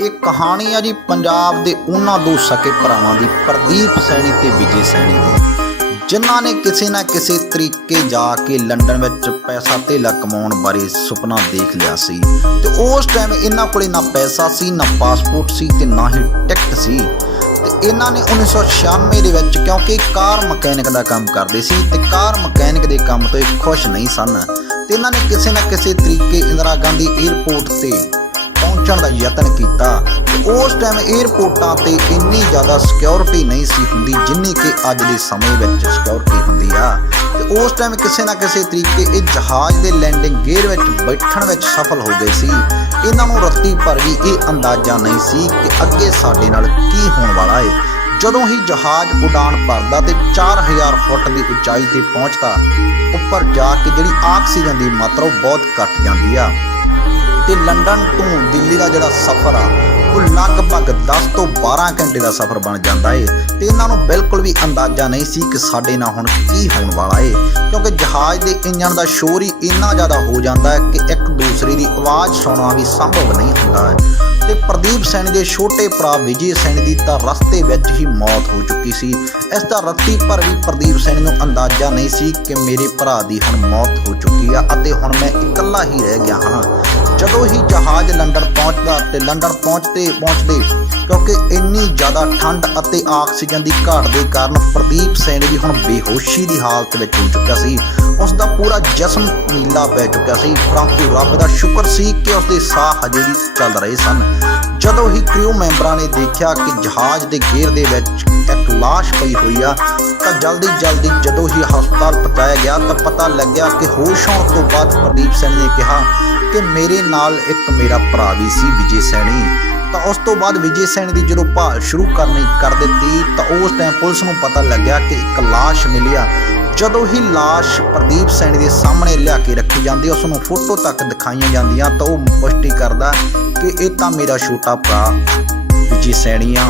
ਇਹ ਕਹਾਣੀ ਆ ਜੀ ਪੰਜਾਬ ਦੇ ਉਹਨਾਂ ਦੋ ਸਕੇ ਭਰਾਵਾਂ ਦੀ, ਪ੍ਰਦੀਪ ਸੈਣੀ ਤੇ ਵਿਜੇ ਸੈਣੀ ਦੀ। ਜਿਨ੍ਹਾਂ ਨੇ ਕਿਸੇ ਨਾ ਕਿਸੇ ਤਰੀਕੇ ਜਾ ਕੇ ਲੰਡਨ ਵਿੱਚ ਪੈਸਾ ਧੇਲਾ ਕਮਾਉਣ ਬਾਰੇ ਸੁਪਨਾ ਦੇਖ ਲਿਆ ਸੀ ਤੇ ਉਸ ਟਾਈਮ ਇਹਨਾਂ ਕੋਲੇ ਨਾ ਪੈਸਾ ਸੀ, ਨਾ ਪਾਸਪੋਰਟ ਸੀ ਤੇ ਨਾ ਹੀ ਟਿਕਟ ਸੀ। ਤੇ ਇਹਨਾਂ ਨੇ 1996 ਦੇ ਵਿੱਚ ਕਿਉਂਕਿ ਕਾਰ ਮਕੈਨਿਕ ਦਾ ਕੰਮ ਕਰਦੇ ਸੀ ਤੇ ਕਾਰ ਮਕੈਨਿਕ ਦੇ ਕੰਮ ਤੋਂ ਇਹ ਖੁਸ਼ ਨਹੀਂ ਸਨ। ਤੇ ਇਹਨਾਂ ਨੇ ਕਿਸੇ ਨਾ ਕਿਸੇ ਤਰੀਕੇ ਇੰਦਰਾ ਗਾਂਧੀ 에ਅਰਪੋਰਟ ਤੇ ਪਹੁੰਚਣ ਦਾ ਯਤਨ ਕੀਤਾ। ਉਸ ਟਾਈਮ 에ਅਰਪੋਰਟਾਂ ਤੇ ਇੰਨੀ ਜ਼ਿਆਦਾ ਸਿਕਿਉਰਿਟੀ ਨਹੀਂ ਸੀ ਹੁੰਦੀ ਜਿੰਨੀ ਕਿ ਅੱਜ ਦੇ ਸਮੇਂ ਵਿੱਚ ਸਿਕਿਉਰਿਟੀ ਹੁੰਦੀ ਆ। ਤੇ ਉਸ ਟਾਈਮ ਕਿਸੇ ਨਾ ਕਿਸੇ ਤਰੀਕੇ ਇਹ ਜਹਾਜ਼ ਦੇ ਲੈਂਡਿੰਗ ਗੇਅਰ ਵਿੱਚ ਬੈਠਣ ਵਿੱਚ ਸਫਲ ਹੋ ਗਏ ਸੀ। ਇਹਨਾਂ ਨੂੰ ਰੱਤੀ ਭਰ ਵੀ ਇਹ ਅੰਦਾਜ਼ਾ ਨਹੀਂ ਸੀ ਕਿ ਅੱਗੇ ਸਾਡੇ ਨਾਲ ਕੀ ਹੋਣ ਵਾਲਾ ਏ। ਜਦੋਂ ਹੀ ਜਹਾਜ਼ ਉਡਾਨ ਭਰਦਾ ਤੇ 4000 ਫੁੱਟ ਦੀ ਉਚਾਈ ਤੇ ਪਹੁੰਚਦਾ, ਉੱਪਰ ਜਾ ਕੇ ਜਿਹੜੀ ਆਕਸੀਜਨ ਦੀ ਮਾਤਰਾ ਉਹ ਬਹੁਤ ਘਟ ਜਾਂਦੀ ਆ। ਤੇ ਲੰਡਨ ਤੋਂ ਦਿੱਲੀ ਦਾ ਜਿਹੜਾ ਸਫ਼ਰ ਆ, ਉਹ ਲਗਭਗ 10 ਤੋਂ 12 ਘੰਟੇ ਦਾ ਸਫ਼ਰ ਬਣ ਜਾਂਦਾ ਏ। ਤੇ ਇਹਨਾਂ ਨੂੰ ਬਿਲਕੁਲ ਵੀ ਅੰਦਾਜ਼ਾ ਨਹੀਂ ਸੀ ਕਿ ਸਾਡੇ ਨਾਲ ਹੁਣ ਕੀ ਹੋਣ ਵਾਲਾ ਏ। ਕਿਉਂਕਿ ਜਹਾਜ਼ ਦੇ ਇੰਜਣ ਦਾ ਸ਼ੋਰ ਹੀ ਇੰਨਾ ਜ਼ਿਆਦਾ ਹੋ ਜਾਂਦਾ ਹੈ ਕਿ ਇੱਕ ਦੂਸਰੇ ਦੀ ਆਵਾਜ਼ ਸੁਣਨਾ ਵੀ ਸੰਭਵ ਨਹੀਂ ਹੁੰਦਾ ਹੈ। ਤੇ ਪ੍ਰਦੀਪ ਸੈਣੀ ਦੇ ਛੋਟੇ ਭਰਾ ਵਿਜੇ ਸੈਣੀ ਦੀ ਤਾਂ ਰਸਤੇ ਵਿੱਚ ਹੀ ਮੌਤ ਹੋ ਚੁੱਕੀ ਸੀ। ਇਸ ਦਾ ਰੱਤੀ ਭਰ ਵੀ ਪ੍ਰਦੀਪ ਸੈਣੀ ਨੂੰ ਅੰਦਾਜ਼ਾ ਨਹੀਂ ਸੀ ਕਿ ਮੇਰੇ ਭਰਾ ਦੀ ਹੁਣ ਮੌਤ ਹੋ ਚੁੱਕੀ ਆ ਅਤੇ ਹੁਣ ਮੈਂ ਇਕੱਲਾ ਹੀ ਰਹਿ ਗਿਆ ਹਾਂ। ਜਦੋਂ ਹੀ ਜਹਾਜ਼ ਲੰਡਨ ਪਹੁੰਚਦਾ ਤੇ ਲੰਡਨ ਪਹੁੰਚਦੇ ਪਹੁੰਚਦੇ ਕਿਉਂਕਿ ਇੰਨੀ ਜ਼ਿਆਦਾ ਠੰਡ ਅਤੇ ਆਕਸੀਜਨ ਦੀ ਘਾਟ ਦੇ ਕਾਰਨ ਪ੍ਰਦੀਪ ਸੈਣੀ ਵੀ ਹੁਣ ਬੇਹੋਸ਼ੀ ਦੀ ਹਾਲਤ ਵਿੱਚ ਹੋ ਚੁੱਕਾ ਸੀ। ਉਸ ਦਾ ਪੂਰਾ ਜਿਸਮ ਨੀਲਾ ਪੈ ਚੁੱਕਿਆ ਸੀ। ਪਰੰਤੂ ਰੱਬ ਦਾ ਸ਼ੁਕਰ ਸੀ ਕਿ ਉਸ ਦੇ ਸਾਹ ਹਜੇ ਵੀ ਚੱਲ ਰਹੇ ਸਨ। ਜਦੋਂ ਹੀ ਕ੍ਰਿਊ ਮੈਂਬਰਾਂ ਨੇ ਦੇਖਿਆ ਕਿ ਜਹਾਜ਼ ਦੇ ਗੇਅਰ ਦੇ ਵਿੱਚ ਇੱਕ ਲਾਸ਼ ਪਈ ਹੋਈ ਆ, ਤਾਂ ਜਲਦੀ ਜਲਦੀ ਜਦੋਂ ਹੀ ਹਸਪਤਾਲ ਪਹੁੰਚਾਇਆ ਗਿਆ, ਤਾਂ ਪਤਾ ਲੱਗਿਆ ਕਿ ਹੋਸ਼ ਆਉਣ ਤੋਂ ਬਾਅਦ ਪ੍ਰਦੀਪ ਸਿੰਘ ਨੇ ਕਿਹਾ ਕਿ ਮੇਰੇ ਨਾਲ ਇੱਕ ਮੇਰਾ ਭਰਾ ਵੀ ਸੀ, ਵਿਜੇ ਸੈਣੀ। ਤਾਂ ਉਸ ਤੋਂ ਬਾਅਦ ਵਿਜੇ ਸੈਣੀ ਦੀ ਜਦੋਂ ਭਾਲ ਸ਼ੁਰੂ ਕਰਨੀ ਕਰ ਦਿੱਤੀ, ਤਾਂ ਉਸ ਟਾਈਮ ਪੁਲਿਸ ਨੂੰ ਪਤਾ ਲੱਗਿਆ ਕਿ ਇੱਕ ਲਾਸ਼ ਮਿਲਿਆ ਜਦੋਂ ਹੀ ਲਾਸ਼ ਪ੍ਰਦੀਪ ਸੈਣੀ ਦੇ ਸਾਹਮਣੇ ਲਿਆ ਕੇ ਰੱਖੀ ਜਾਂਦੀ, ਉਸ ਨੂੰ ਫੋਟੋ ਤੱਕ ਦਿਖਾਈਆਂ ਜਾਂਦੀਆਂ ਤਾਂ ਉਹ ਪੁਸ਼ਟੀ ਕਰਦਾ ਕਿ ਇਹ ਤਾਂ ਮੇਰਾ ਛੋਟਾ ਭਰਾ ਵਿਜੇ ਸੈਣੀ ਆ।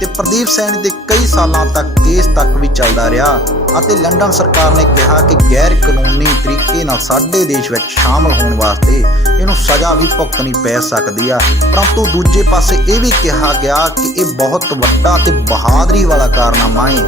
ਤੇ ਪ੍ਰਦੀਪ ਸੈਣੀ ਦੇ ਕਈ ਸਾਲਾਂ ਤੱਕ ਕੇਸ ਤੱਕ ਵੀ ਚੱਲਦਾ ਰਿਹਾ ਅਤੇ ਲੰਡਨ ਸਰਕਾਰ ਨੇ ਕਿਹਾ ਕਿ ਗੈਰ ਕਾਨੂੰਨੀ ਤਰੀਕੇ ਨਾਲ ਸਾਡੇ ਦੇਸ਼ ਵਿੱਚ ਸ਼ਾਮਲ ਹੋਣ ਵਾਸਤੇ ਇਹਨੂੰ ਸਜ਼ਾ ਵੀ ਭੁਗਤਣੀ ਪੈ ਸਕਦੀ ਆ। ਪਰੰਤੂ ਦੂਜੇ ਪਾਸੇ ਇਹ ਵੀ ਕਿਹਾ ਗਿਆ ਕਿ ਇਹ ਬਹੁਤ ਵੱਡਾ ਤੇ ਬਹਾਦਰੀ ਵਾਲਾ ਕਾਰਨਾਮਾ ਹੈ